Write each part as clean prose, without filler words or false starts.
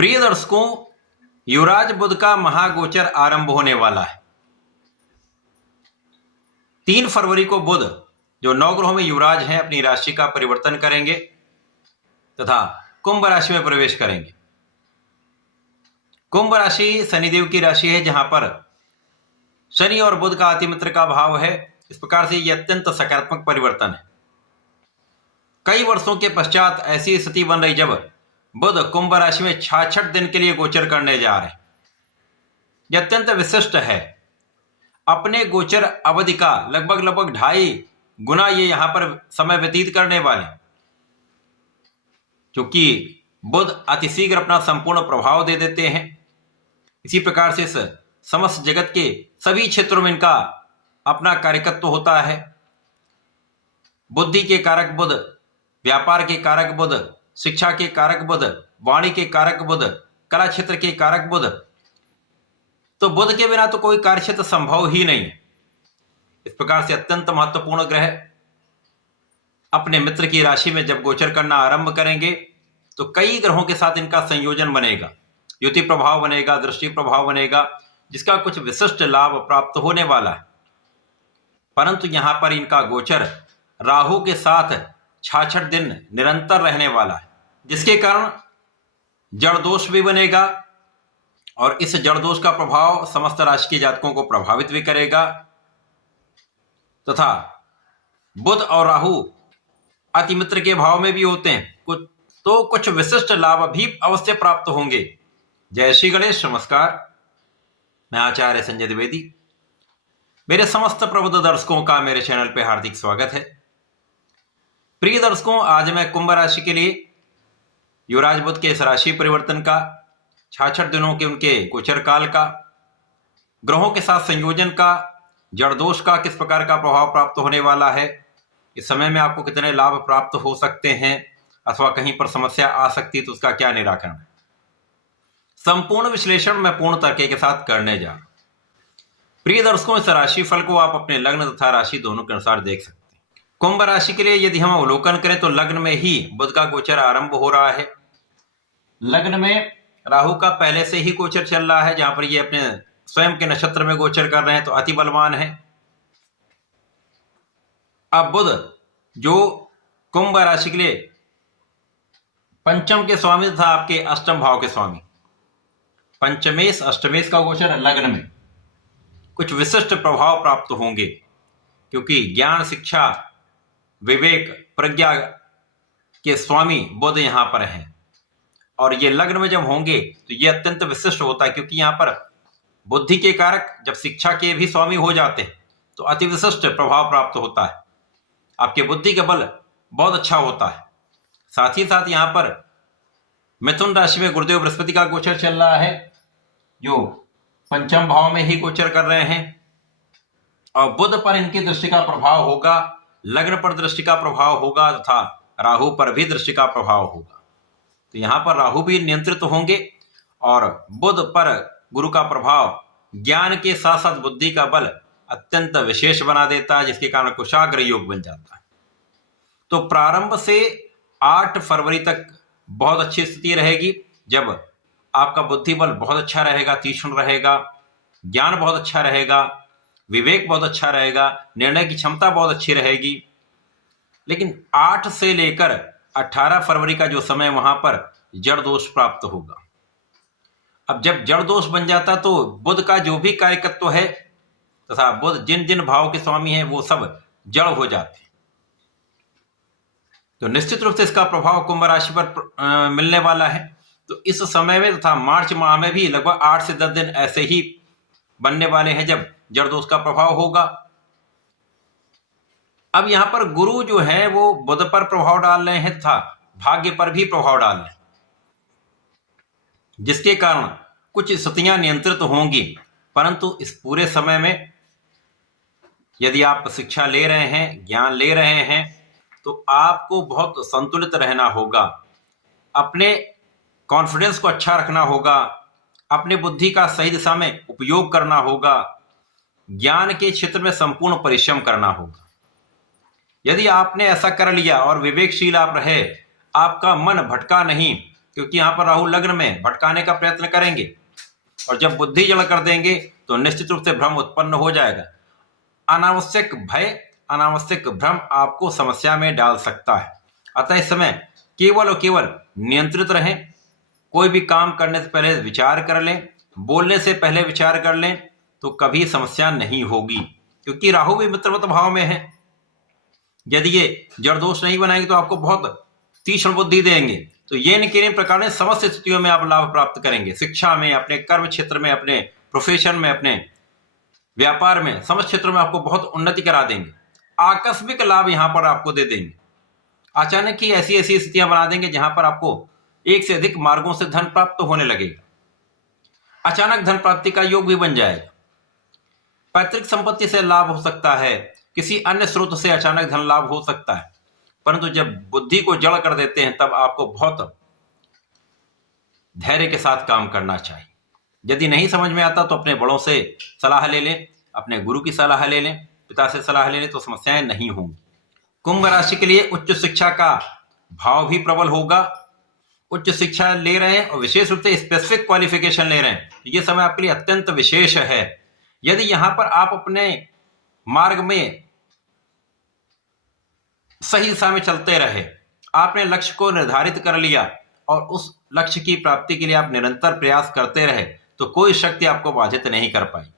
प्रिय दर्शकों, युवराज बुध का महागोचर आरंभ होने वाला है। 3 फरवरी को बुध जो 9 ग्रहों में युवराज हैं अपनी राशि का परिवर्तन करेंगे तथा कुंभ राशि में प्रवेश करेंगे। कुंभ राशि शनिदेव की राशि है, जहां पर शनि और बुध का अतिमित्र का भाव है। इस प्रकार से यह अत्यंत सकारात्मक परिवर्तन है। कई वर्षों के पश्चात ऐसी स्थिति बन रही जब बुध कुंभ राशि में 66 दिन के लिए गोचर करने जा रहे हैं। यह अत्यंत विशिष्ट है। अपने गोचर अवधि का लगभग 2.5 गुना ये यहां पर समय व्यतीत करने वाले, क्योंकि बुध अतिशीघ्र अपना संपूर्ण प्रभाव दे देते हैं। इसी प्रकार से इस समस्त जगत के सभी क्षेत्रों में इनका अपना कार्यकत्व होता है। बुद्धि के कारक बुध, व्यापार के कारक बुध, शिक्षा के कारक बुध, वाणी के कारक बुध, कला क्षेत्र के कारक बुध। तो बुध के बिना तो कोई कार्य क्षेत्र संभव ही नहीं है। इस प्रकार से अत्यंत महत्वपूर्ण ग्रह अपने मित्र की राशि में जब गोचर करना आरंभ करेंगे तो कई ग्रहों के साथ इनका संयोजन बनेगा, युति प्रभाव बनेगा, दृष्टि प्रभाव बनेगा, जिसका कुछ विशिष्ट लाभ प्राप्त होने वाला है। परंतु यहां पर इनका गोचर राहु के साथ 66 दिन निरंतर रहने वाला है, जिसके कारण जड़ दोष भी बनेगा और इस जड़ दोष का प्रभाव समस्त राशि के जातकों को प्रभावित भी करेगा तथा बुध और राहु अतिमित्र के भाव में भी होते हैं। कुछ विशिष्ट लाभ भी अवश्य प्राप्त होंगे। जय श्री गणेश। नमस्कार, मैं आचार्य संजय द्विवेदी। मेरे समस्त प्रबुद्ध दर्शकों का मेरे चैनल पे हार्दिक स्वागत है। प्रिय दर्शकों, आज मैं कुंभ राशि के लिए युवराज बुध के इस राशि परिवर्तन का, 66 दिनों के उनके गोचर काल का, ग्रहों के साथ संयोजन का, जड़ दोष का किस प्रकार का प्रभाव प्राप्त होने वाला है, इस समय में आपको कितने लाभ प्राप्त हो सकते हैं अथवा कहीं पर समस्या आ सकती है तो उसका क्या निराकरण है, संपूर्ण विश्लेषण मैं पूर्ण तर्क के साथ करने जा रहा हूं। प्रिय दर्शकों, इस राशि फल को आप अपने लग्न तथा राशि दोनों के अनुसार देख सकते हैं। कुंभ राशि के लिए यदि हम अवलोकन करें तो लग्न में ही बुध का गोचर आरंभ हो रहा है। लग्न में राहु का पहले से ही गोचर चल रहा है, जहां पर ये अपने स्वयं के नक्षत्र में गोचर कर रहे हैं, तो अति बलवान है। अब बुध जो कुंभ राशि के लिए पंचम के स्वामी तथा आपके अष्टम भाव के स्वामी, पंचमेश अष्टमेश का गोचर लग्न में कुछ विशिष्ट प्रभाव प्राप्त होंगे, क्योंकि ज्ञान, शिक्षा, विवेक, प्रज्ञा के स्वामी बुध यहां पर हैं और ये लग्न में जब होंगे तो ये अत्यंत विशिष्ट होता है, क्योंकि यहां पर बुद्धि के कारक जब शिक्षा के भी स्वामी हो जाते हैं तो अति विशिष्ट प्रभाव प्राप्त होता है। आपके बुद्धि का बल बहुत अच्छा होता है। साथ ही साथ यहां पर मिथुन राशि में गुरुदेव बृहस्पति का गोचर चल रहा है, जो पंचम भाव में ही गोचर कर रहे हैं और बुध पर इनकी दृष्टि का प्रभाव होगा, लग्न पर दृष्टि का प्रभाव होगा तथा राहु पर भी दृष्टि का प्रभाव होगा। तो यहां पर राहु भी नियंत्रित होंगे और बुध पर गुरु का प्रभाव ज्ञान के साथ साथ बुद्धि का बल अत्यंत विशेष बना देता है, जिसके कारण कुशाग्र योग बन जाता है। तो प्रारंभ से 8 फरवरी तक बहुत अच्छी स्थिति रहेगी, जब आपका बुद्धि बल बहुत अच्छा रहेगा, तीक्ष्ण रहेगा, ज्ञान बहुत अच्छा रहेगा, विवेक बहुत अच्छा रहेगा, निर्णय की क्षमता बहुत अच्छी रहेगी। लेकिन 8 से लेकर 18 फरवरी का जो समय, वहां पर जड़ दोष प्राप्त होगा। अब जब जड़ दोष बन जाता तो बुध का जो भी कार्यकत्व है तथा बुध जिन जिन भाव के स्वामी हैं वो सब जड़ हो जाते हैं। तो निश्चित रूप से इसका प्रभाव कुंभ राशि पर मिलने वाला है। तो इस समय में तथा मार्च माह में भी लगभग 8 से 10 दिन ऐसे ही बनने वाले हैं जब जड़ दोष का प्रभाव होगा। अब यहां पर गुरु जो है वो बुध पर प्रभाव डाल रहे हैं तथा भाग्य पर भी प्रभाव डाल रहे हैं, जिसके कारण कुछ स्थितियां नियंत्रित होंगी। परंतु इस पूरे समय में यदि आप शिक्षा ले रहे हैं, ज्ञान ले रहे हैं, तो आपको बहुत संतुलित रहना होगा, अपने कॉन्फिडेंस को अच्छा रखना होगा, अपने बुद्धि का सही दिशा में उपयोग करना होगा, ज्ञान के क्षेत्र में संपूर्ण परिश्रम करना होगा। यदि आपने ऐसा कर लिया और विवेकशील आप रहे, आपका मन भटका नहीं, क्योंकि यहाँ पर राहु लग्न में भटकाने का प्रयत्न करेंगे, और जब बुद्धि जड़ कर देंगे तो निश्चित रूप से भ्रम उत्पन्न हो जाएगा। अनावश्यक भय, अनावश्यक भ्रम आपको समस्या में डाल सकता है। अतः इस समय केवल और केवल नियंत्रित रहें। कोई भी काम करने से पहले विचार कर लें, बोलने से पहले विचार कर लें, तो कभी समस्या नहीं होगी, क्योंकि राहु भी मित्रवत भाव में है। यदि ये जड़ दोष नहीं बनाएंगे तो आपको बहुत तीक्ष्ण बुद्धि देंगे। तो ये न किन प्रकार से समस्त स्थितियों में आप लाभ प्राप्त करेंगे। शिक्षा में, अपने कर्म क्षेत्र में, अपने प्रोफेशन में, अपने व्यापार में, समस्त क्षेत्रों में आपको बहुत उन्नति करा देंगे। आकस्मिक लाभ यहाँ पर आपको दे देंगे। अचानक ही ऐसी ऐसी स्थितियां बना देंगे जहां पर आपको एक से अधिक मार्गों से धन प्राप्त होने लगेगा। अचानक धन प्राप्ति का योग भी बन जाएगा। पैतृक संपत्ति से लाभ हो सकता है, किसी अन्य स्रोत से अचानक धन लाभ हो सकता है। परंतु जब बुद्धि को जड़ कर देते हैं तब आपको बहुत धैर्य के साथ काम करना चाहिए। यदि नहीं समझ में आता तो अपने बड़ों से सलाह ले लें, अपने गुरु की सलाह ले लें, पिता से सलाह ले लें, तो समस्याएं नहीं होंगी। कुंभ राशि के लिए उच्च शिक्षा का भाव भी प्रबल होगा। उच्च शिक्षा ले रहे हैं और विशेष रूप से स्पेसिफिक क्वालिफिकेशन ले रहे हैं, ये समय आपके लिए अत्यंत विशेष है। यदि यहां पर आप अपने मार्ग में सही दिशा में चलते रहे, आपने लक्ष्य को निर्धारित कर लिया और उस लक्ष्य की प्राप्ति के लिए आप निरंतर प्रयास करते रहे, तो कोई शक्ति आपको बाधित नहीं कर पाएगी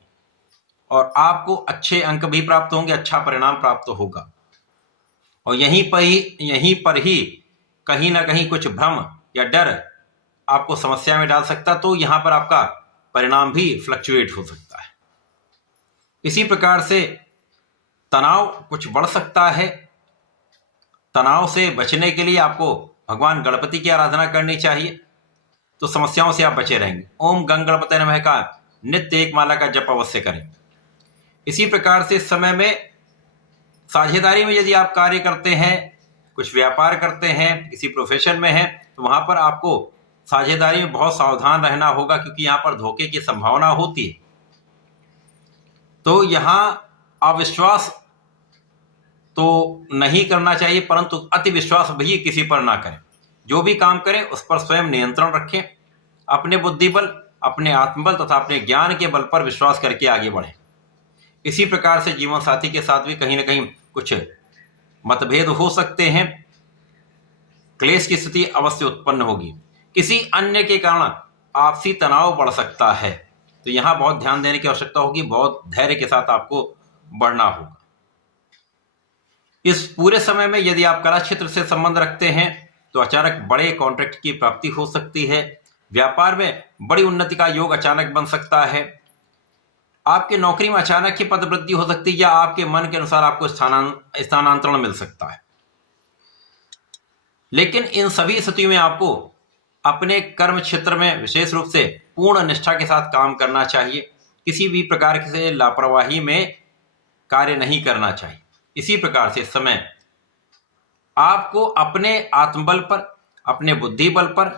और आपको अच्छे अंक भी प्राप्त होंगे, अच्छा परिणाम प्राप्त होगा। और यहीं पर ही कहीं ना कहीं कुछ भ्रम या डर आपको समस्या में डाल सकता, तो यहां पर आपका परिणाम भी फ्लक्चुएट हो सकता है। इसी प्रकार से तनाव कुछ बढ़ सकता है। तनाव से बचने के लिए आपको भगवान गणपति की आराधना करनी चाहिए, तो समस्याओं से आप बचे रहेंगे। ओम गंग गणपते नमः का नित्य एक माला का जप अवश्य करें। इसी प्रकार से इस समय में साझेदारी में यदि आप कार्य करते हैं, कुछ व्यापार करते हैं, किसी प्रोफेशन में हैं, तो वहां पर आपको साझेदारी में बहुत सावधान रहना होगा, क्योंकि यहां पर धोखे की संभावना होती है। तो यहां अविश्वास तो नहीं करना चाहिए, परंतु अति विश्वास भी किसी पर ना करें। जो भी काम करें उस पर स्वयं नियंत्रण रखें। अपने बुद्धि बल, अपने आत्मबल तथा अपने ज्ञान के बल पर विश्वास करके आगे बढ़ें। इसी प्रकार से जीवन साथी के साथ भी कहीं ना कहीं कुछ मतभेद हो सकते हैं, क्लेश की स्थिति अवश्य उत्पन्न होगी। किसी अन्य के कारण आपसी तनाव बढ़ सकता है, तो यहां बहुत ध्यान देने की आवश्यकता होगी। बहुत धैर्य के साथ आपको बढ़ना होगा। इस पूरे समय में यदि आप कला क्षेत्र से संबंध रखते हैं तो अचानक बड़े कॉन्ट्रैक्ट की प्राप्ति हो सकती है। व्यापार में बड़ी उन्नति का योग अचानक बन सकता है। आपके नौकरी में अचानक ही पदवृद्धि हो सकती है, या आपके मन के अनुसार आपको स्थानांतरण मिल सकता है। लेकिन इन सभी स्थितियों में आपको अपने कर्म क्षेत्र में विशेष रूप से पूर्ण निष्ठा के साथ काम करना चाहिए। किसी भी प्रकार से लापरवाही में कार्य नहीं करना चाहिए। इसी प्रकार से इस समय आपको अपने आत्मबल पर, अपने बुद्धि बल पर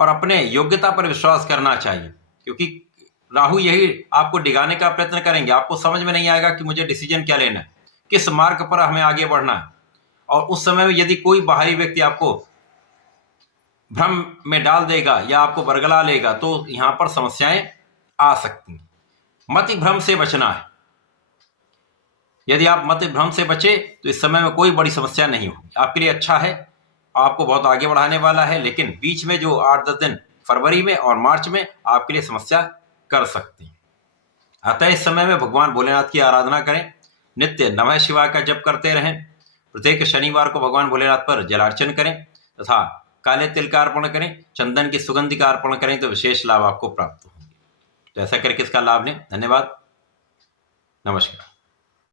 और अपने योग्यता पर विश्वास करना चाहिए, क्योंकि राहु यही आपको डिगाने का प्रयत्न करेंगे। आपको समझ में नहीं आएगा कि मुझे डिसीजन क्या लेना है, किस मार्ग पर हमें आगे बढ़ना है। और उस समय में यदि कोई बाहरी व्यक्ति आपको भ्रम में डाल देगा या आपको बरगला लेगा, तो यहां पर समस्याएं आ सकती हैं। मति भ्रम से बचना है। यदि आप मति भ्रम से बचे तो इस समय में कोई बड़ी समस्या नहीं होगी। आपके लिए अच्छा है, आपको बहुत आगे बढ़ाने वाला है। लेकिन बीच में जो 8-10 दिन फरवरी में और मार्च में आपके लिए समस्या कर सकती है। अतः इस समय में भगवान भोलेनाथ की आराधना करें, नित्य नमः शिवाय का जप करते रहें। प्रत्येक शनिवार को भगवान भोलेनाथ पर जलार्चन करें तथा काले तिल का अर्पण करें, चंदन की सुगंधि का अर्पण करें, तो विशेष लाभ आपको प्राप्त होंगे। तो ऐसा करके इसका लाभ लें। धन्यवाद, नमस्कार।